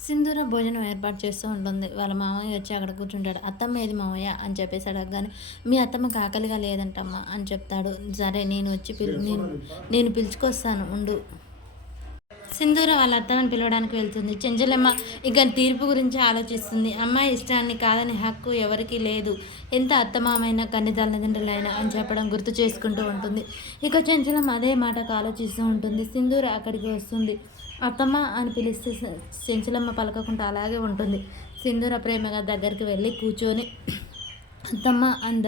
సింధూర భోజనం ఏర్పాటు చేస్తూ ఉంటుంది. వాళ్ళ మామయ్య వచ్చి అక్కడ కూర్చుంటాడు. "అత్తమ్మ ఏది మామయ్య" అని చెప్పేసి అడగగానే, "మీ అత్తమ్మకి ఆకలిగా లేదంటమ్మా" అని చెప్తాడు. "సరే నేను వచ్చి నేను పిలుచుకొస్తాను ఉండు." సింధూర వాళ్ళ అత్తమ్మని పిలవడానికి వెళ్తుంది. చెంచలమ్మ ఇక తీర్పు గురించి ఆలోచిస్తుంది. అమ్మాయి ఇష్టాన్ని కాదని హక్కు ఎవరికీ లేదు, ఎంత అత్తమామైనా కన్ని తల్లిదండ్రులైనా అని చెప్పడం గుర్తు చేసుకుంటూ ఉంటుంది. ఇక చెంచలమ్మ అదే మాటకు ఆలోచిస్తూ ఉంటుంది. సింధూర అక్కడికి వస్తుంది. అత్తమ్మ అని పిలిస్తే చెంచలమ్మ పలకకుండా అలాగే ఉంటుంది. సింధూర ప్రేమగా దగ్గరికి వెళ్ళి కూర్చొని అత్తమ్మ అని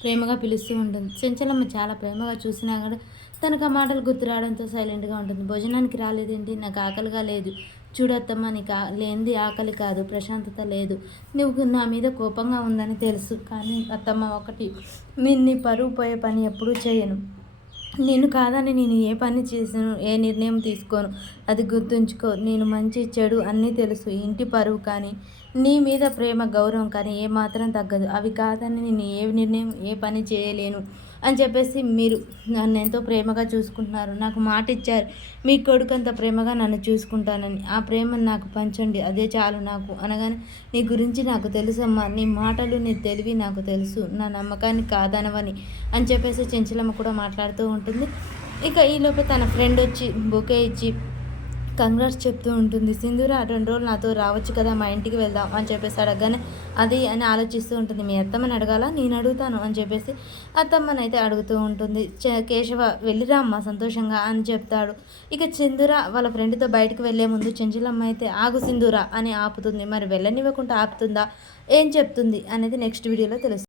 ప్రేమగా పిలుస్తూ ఉంటుంది. చెంచలమ్మ చాలా ప్రేమగా చూసినా కూడా తనకు ఆ మాటలు గుర్తు రావడంతో సైలెంట్గా ఉంటుంది. "భోజనానికి రాలేదేంటి? నాకు ఆకలిగా లేదు. చూడత్తమ్మ, నీకు లేనిది ఆకలి కాదు, ప్రశాంతత లేదు. నువ్వు నా మీద కోపంగా ఉందని తెలుసు. కానీ అత్తమ్మ ఒకటి, నేను నీ పరువు పోయే పని ఎప్పుడూ చేయను. నేను కాదని నేను ఏ పని చేసాను, ఏ నిర్ణయం తీసుకోను. అది గుర్తుంచుకో. నేను మంచి చెడు అన్నీ తెలుసు. ఇంటి పరువు కానీ, నీ మీద ప్రేమ గౌరవం కానీ ఏమాత్రం తగ్గదు. అవి కాదని నేను ఏ నిర్ణయం ఏ పని చేయలేను అని చెప్పేసి మీరు నన్ను ఎంతో ప్రేమగా చూసుకుంటున్నారు. నాకు మాట ఇచ్చారు మీ కొడుకంత ప్రేమగా నన్ను చూసుకుంటానని. ఆ ప్రేమను నాకు పంచండి, అదే చాలు నాకు" అనగానే, "నీ గురించి నాకు తెలుసమ్మా. నీ మాటలు నీ తెలివి నాకు తెలుసు. నా నమ్మకాన్ని కాదనవని" అని చెప్పేసి చెంచలమ్మ కూడా మాట్లాడుతూ ఉంటుంది. ఇక ఈలోపు తన ఫ్రెండ్ వచ్చి బొకే ఇచ్చి కంగ్రాట్స్ చెప్తూ ఉంటుంది. "సింధూర 2 రోజులు నాతో రావచ్చు కదా, మా ఇంటికి వెళ్దాం" అని చెప్పేసి అడగగానే, అది అని ఆలోచిస్తూ ఉంటుంది. "మీ అత్తమ్మని అడగాలా? నేను అడుగుతాను" అని చెప్పేసి అత్తమ్మనైతే అడుగుతూ ఉంటుంది. "కేశవ వెళ్ళిరా అమ్మ సంతోషంగా" అని చెప్తాడు. ఇక సింధూర వాళ్ళ ఫ్రెండ్తో బయటకు వెళ్లే ముందు చెంచలమ్మ అయితే, "ఆగు సింధూర" అని ఆపుతుంది. మరి వెళ్ళనివ్వకుండా ఆపుతుందా, ఏం చెప్తుంది అనేది నెక్స్ట్ వీడియోలో తెలుస్తుంది.